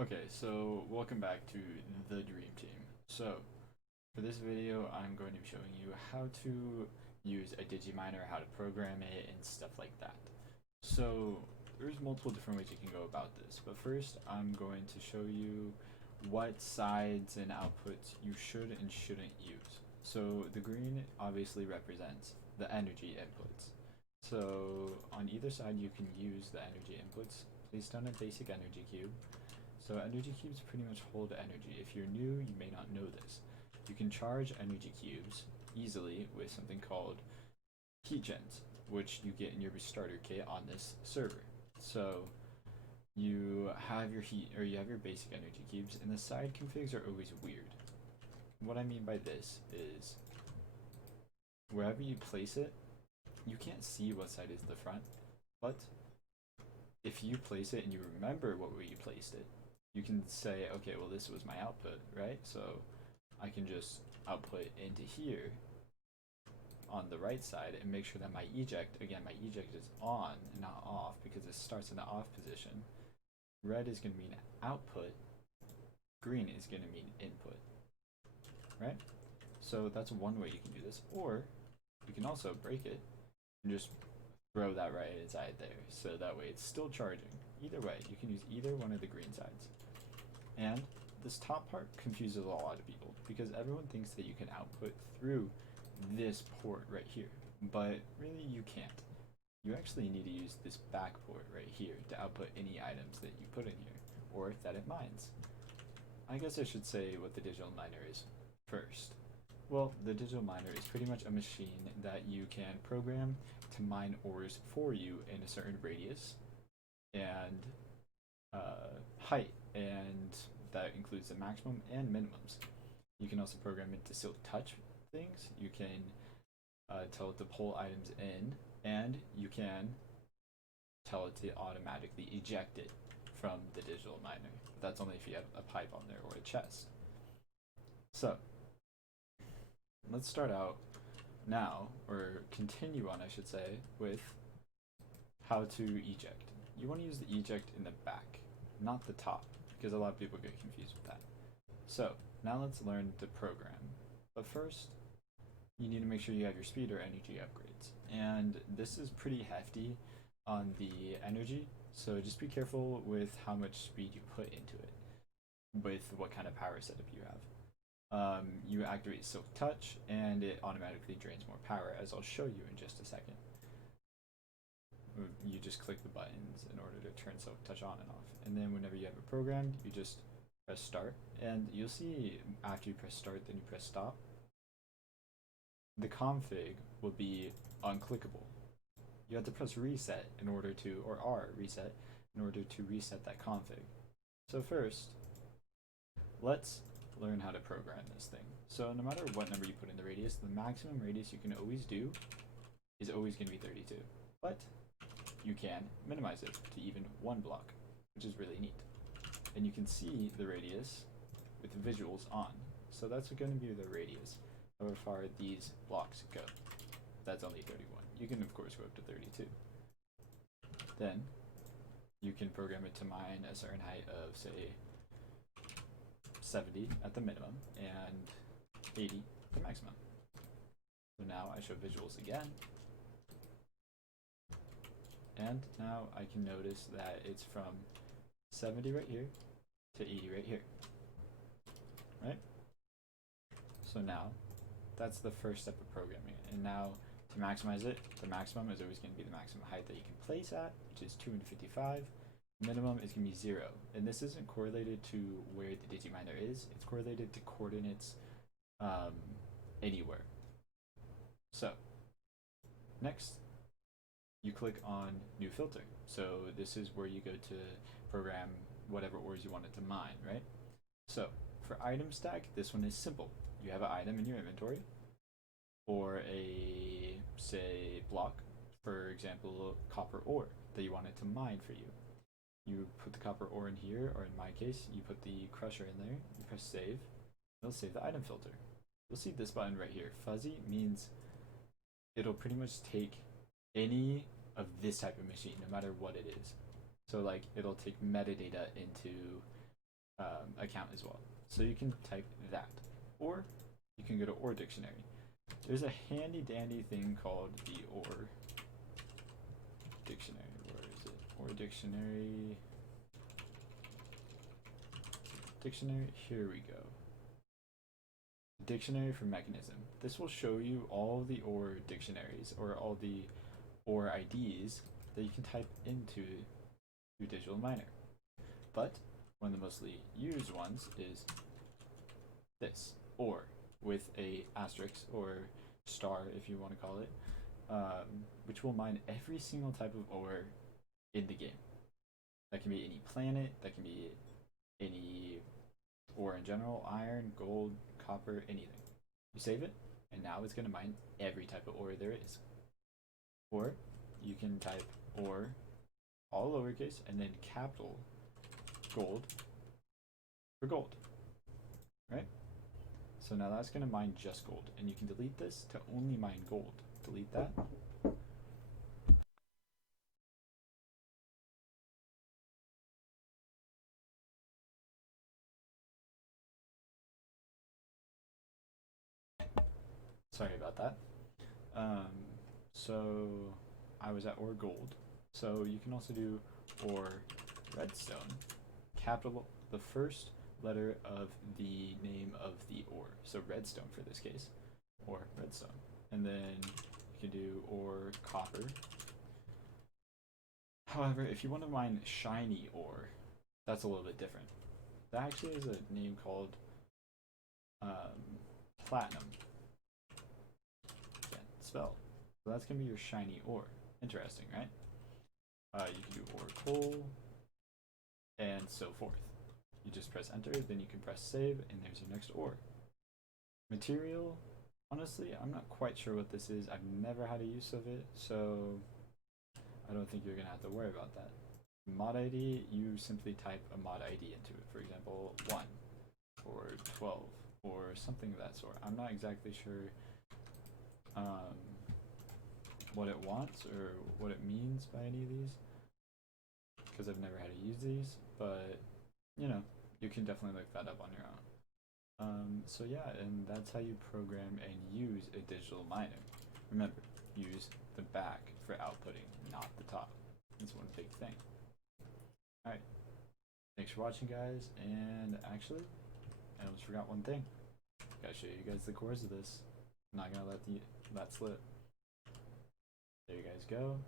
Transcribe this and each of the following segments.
Okay, so welcome back to the Dream Team. So, for this video, I'm going to be showing you how to use a Digiminer, how to program it, and stuff like that. So, there's multiple different ways you can go about this, but first, I'm going to show you what sides and outputs you should and shouldn't use. So, the green obviously represents the energy inputs. So, on either side, you can use the energy inputs placed on a basic energy cube. So energy cubes pretty much hold energy. If you're new, you may not know this. You can charge energy cubes easily with something called heat gens, which you get in your starter kit on this server. So you have your heat, or you have your basic energy cubes, and the side configs are always weird. What I mean by this is wherever you place it, you can't see what side is the front, but if you place it and you remember what way you placed it, you can say, okay, well, this was my output, right? So I can just output into here on the right side and make sure that my eject, again, my eject is on and not off because it starts in the off position. Red is going to mean output, green is going to mean input, right? So that's one way you can do this. Or you can also break it and just throw that right inside there. So that way it's still charging. Either way, you can use either one of the green sides. And this top part confuses a lot of people because everyone thinks that you can output through this port right here, but really you can't. You actually need to use this back port right here to output any items that you put in here, or that it mines. I guess I should say what the digital miner is first. Well, the digital miner is pretty much a machine that you can program to mine ores for you in a certain radius and height, and that includes the maximum and minimums. You can also program it to still touch things. You can tell it to pull items in, and you can tell it to automatically eject it from the digital miner. But that's only if you have a pipe on there or a chest. So, let's start out now, or continue on, I should say, with how to eject. You want to use the eject in the back, not the top, because a lot of people get confused with that. So, now let's learn the program. But first, you need to make sure you have your speed or energy upgrades. And this is pretty hefty on the energy, so just be careful with how much speed you put into it, with what kind of power setup you have. You activate Silk Touch, and it automatically drains more power, as I'll show you in just a second. You just click the buttons in order to turn Silk Touch on and off. And then whenever you have it programmed, you just press start, and you'll see after you press start, then you press stop, the config will be unclickable. You have to press reset in order to, or R reset, in order to reset that config. So first, let's learn how to program this thing. So no matter what number you put in the radius, the maximum radius you can always do is always going to be 32. But you can minimize it to even one block, which is really neat. And you can see the radius with the visuals on. So that's going to be the radius, however far these blocks go. That's only 31. You can, of course, go up to 32. Then you can program it to mine a certain height of, say, 70 at the minimum and 80 at the maximum. So now I show visuals again. And now I can notice that it's from 70 right here to 80 right here. Right? So now that's the first step of programming it. And now to maximize it, the maximum is always going to be the maximum height that you can place at, which is 255. Minimum is going to be 0. And this isn't correlated to where the Digiminer is. It's correlated to coordinates anywhere. So, next, you click on New Filter. So this is where you go to program whatever ores you want it to mine, right? So, for item stack, this one is simple. You have an item in your inventory, or a, say, block, for example, copper ore that you want it to mine for you. You put the copper ore in here, or in my case, you put the crusher in there, you press save, it'll save the item filter. You'll see this button right here. Fuzzy means it'll pretty much take any of this type of machine, no matter what it is. So like, it'll take metadata into account as well. So you can type that, or you can go to OR dictionary. There's a handy dandy thing called the OR dictionary. Where is it? OR dictionary. Dictionary. Here we go. Dictionary for mechanism. This will show you all the OR dictionaries or all the OR IDs that you can type into your digital miner. But one of the mostly used ones is this, OR, with a asterisk or star if you want to call it, which will mine every single type of OR in the game. That can be any planet, that can be any OR in general, iron, gold, copper, anything. You save it, and now it's going to mine every type of OR there is. Or you can type OR, all lowercase, and then capital gold for gold, right? So now that's going to mine just gold, and you can delete this to only mine gold. Delete that. Sorry about that. So I was at OR gold. So you can also do OR redstone, capital, the first letter of the name of the OR. So redstone for this case, or redstone. And then you can do OR copper. However, if you want to mine shiny OR, that's a little bit different. That actually is a name called platinum. Can't spell. So that's gonna be your shiny OR. Interesting, right? You can do OR coal, and so forth. You just press enter, then you can press save, and there's your next OR. Material, honestly, I'm not quite sure what this is. I've never had a use of it, so I don't think you're gonna have to worry about that. Mod ID, you simply type a mod ID into it. For example, 1 or 12 or something of that sort. I'm not exactly sure what it wants or what it means by any of these, because I've never had to use these, but you know, you can definitely look that up on your own. So yeah, and that's how you program and use a digital miner. Remember, use the back for outputting, not the top. That's one big thing. Alright, thanks for watching, guys, and actually, I almost forgot one thing. Gotta show you guys the cores of this. I'm not gonna let that slip. There you guys go.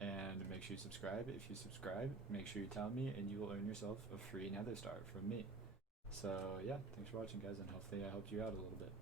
And make sure you subscribe. If you subscribe, make sure you tell me, and you will earn yourself a free nether star from me. So yeah, thanks for watching, guys, and hopefully I helped you out a little bit.